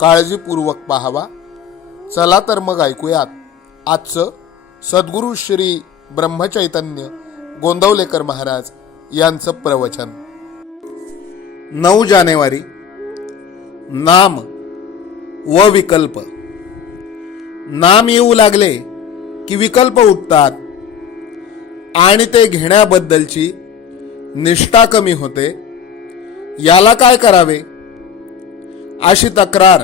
काळजीपूर्वक पाहावा. चला तर मग ऐकूयात. आजचं सद्गुरू श्री ब्रह्मचैतन्य गोंदवलेकर महाराज यांचं प्रवचन. नऊ जानेवारी. नाम व विकल्प. नाम येऊ लागले की विकल्प उठतात आणि ते घेण्याबद्दलची निष्ठा कमी होते. याला काय करावे? अशी तक्रार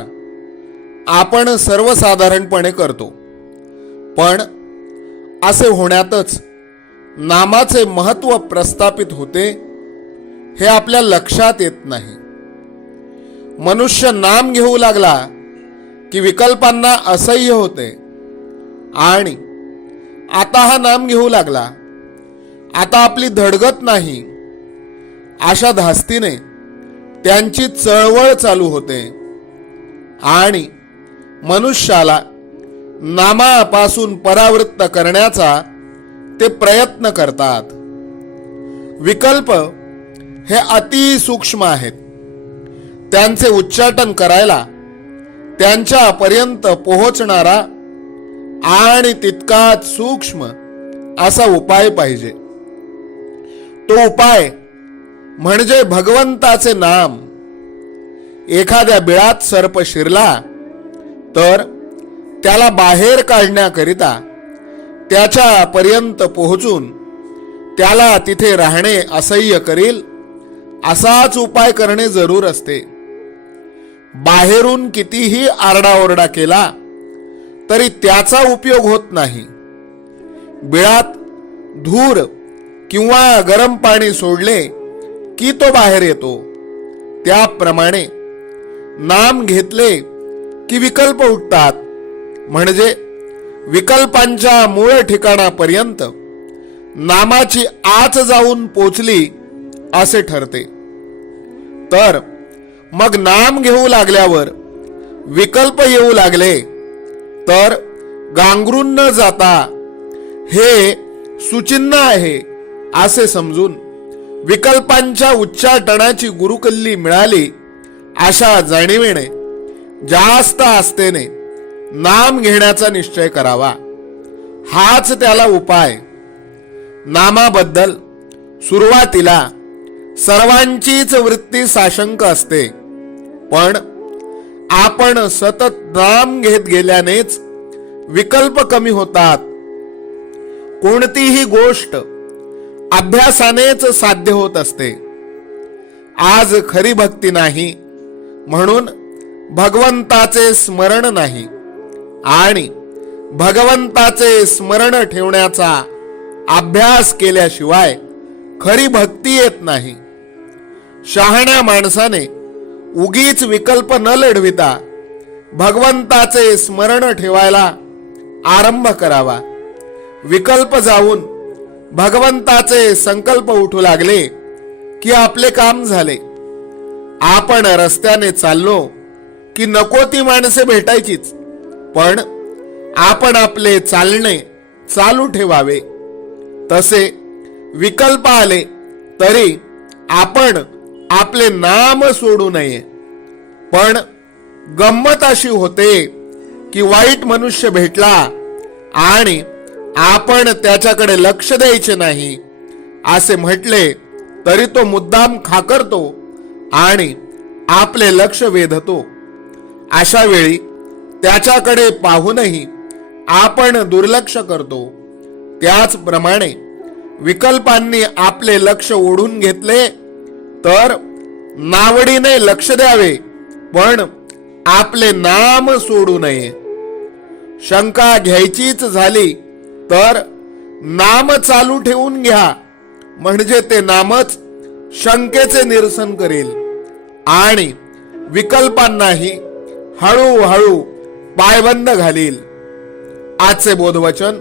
आपण सर्वसाधारणपणे करतो. पण असे होण्यातच नामाचे महत्त्व प्रस्थापित होते हे आपल्या लक्षात येत नाही. मनुष्य नाम घेऊ लागला की विकल्पांना असह्य होते आणि आता हा नाम घेऊ लागला. आता आपली धडगत नाही अशा धास्तीने त्यांची चळवळ चालू होते. आणि मनुष्याला नामापासून परावृत्त करण्याचा ते प्रयत्न करतात. विकल्प हे अति सूक्ष्म आहेत. त्यांचे उच्चाटन करायला त्यांच्यापर्यंत पोहोचणारा आणि तितकाच सूक्ष्म असा उपाय पाहिजे. तो उपाय म्हणजे भगवंताचे नाम. एखाद्या बिळात सर्प शिरला तर त्याला बाहेर काढण्याकरिता त्याच्या पर्यंत पोहोचून त्याला तिथे राहणे असह्य करील असाच उपाय करणे जरूर असते. बाहेरून कितीही आरडाओरडा केला तरी त्याचा उपयोग होत नाही. बिळात धूर किंवा गरम पाणी सोडले की तो बाहेर येतो? त्याप्रमाणे नाम घेतले की विकल्प उठतात. म्हणजे विकल्पांच्या मूळ ठिकाणापर्यंत नामाची आच जाऊन पोचली असे ठरते. तर मग नाम घेऊ लागल्यावर विकल्प येऊ लागले तर गांगरून न जाता हे सुचिन्ह आहे असे समजून विकल्पांच्या उच्चाटनाची गुरुकल्ली मिळाली अशा जाणीवेने जास्त आस्थेने नाम घेण्याचा निश्चय करावा. हाच त्याला उपाय. नामाबद्दल सुरुवातीला सर्वांचीच वृत्ती साशंक असते पण आपण सतत नाम घेत गेल्यानेच विकल्प कमी होतात. कोणतीही गोष्ट अभ्यासानेच साध्य होत असते. आज खरी भक्ती नाही म्हणून भगवंताचे स्मरण नाही आणि भगवंताचे स्मरण ठेवण्याचा अभ्यास केल्याशिवाय खरी भक्ती येत नाही. शहाण्या माणसाने उगीच विकल्प न लढविता भगवंताचे स्मरण ठेवायला आरंभ करावा. विकल्प जाऊन भगवंताचे संकल्प उठू लागले की आपले काम झाले. आपण रस्त्याने चाललो की नको ती माणसे भेटायचीच. पण आपण आपले चालणे चालू ठेवावे. तसे विकल्प आले तरी आपण आपले नाम सोडू नये. पण गंमत अशी होते की वाईट मनुष्य भेटला आणि आपण त्याच्याकडे लक्ष द्यायचे नाही. असे म्हटले तरी तो मुद्दाम खाकरतो आणि आपले लक्ष वेधतो. अशा वेळी त्याच्याकडे पाहूनही आपण दुर्लक्ष करतो. त्याचप्रमाणे विकल्पांनी आपले लक्ष ओढून घेतले तर नावडीने लक्ष द्यावे पण आपले नाम सोडू नये. शंका घ्यायचीच झाली तर नाम चालू ठेवून घ्या. म्हणजे ते नामच शंकेचे निरसन करेल. आणि विकल्पांनाही हळूहळू पायबंद घालील. आजचे बोधवचन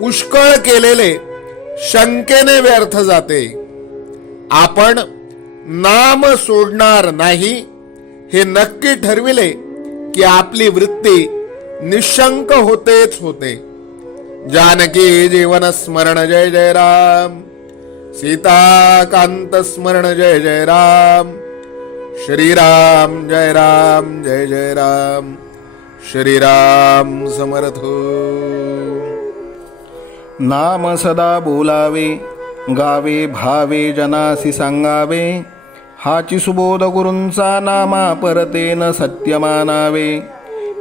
पुष्कळ केलेले शंकेने व्यर्थ जाते. आपण नाम सोडणार नाही हे नक्की ठरविले की आपली वृत्ती निशंक होतेच होते. जानकी जीवन स्मरण जय जय राम। सीताकांत स्मरण जय जय राम। श्रीराम जय राम जय जय राम। श्रीराम समर्थ। नाम सदा बोलावे गावे भावे जनासी सांगावे हाची सुबोध गुरूंचा नामा परतेन सत्य मानावे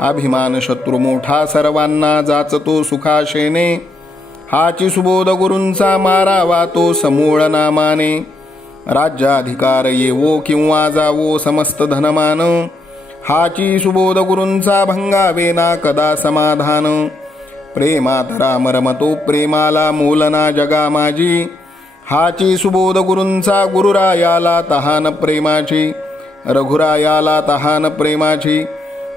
अभिमान शत्रू मोठा सर्वांना जाचतो सुखाशेने. हाची सुबोध गुरूंचा मारावा तो समूळ नामाने. राज्याधिकार येवो किंवा जावो समस्त धनमान. हाची सुबोध गुरूंचा भंगावे ना कदा समाधान. प्रेमात मरमतो प्रेमाला मूलना जगा माझी हाची सुबोध गुरूंचा गुरुरायाला तहान प्रेमाची. रघुरायाला तहान प्रेमाची.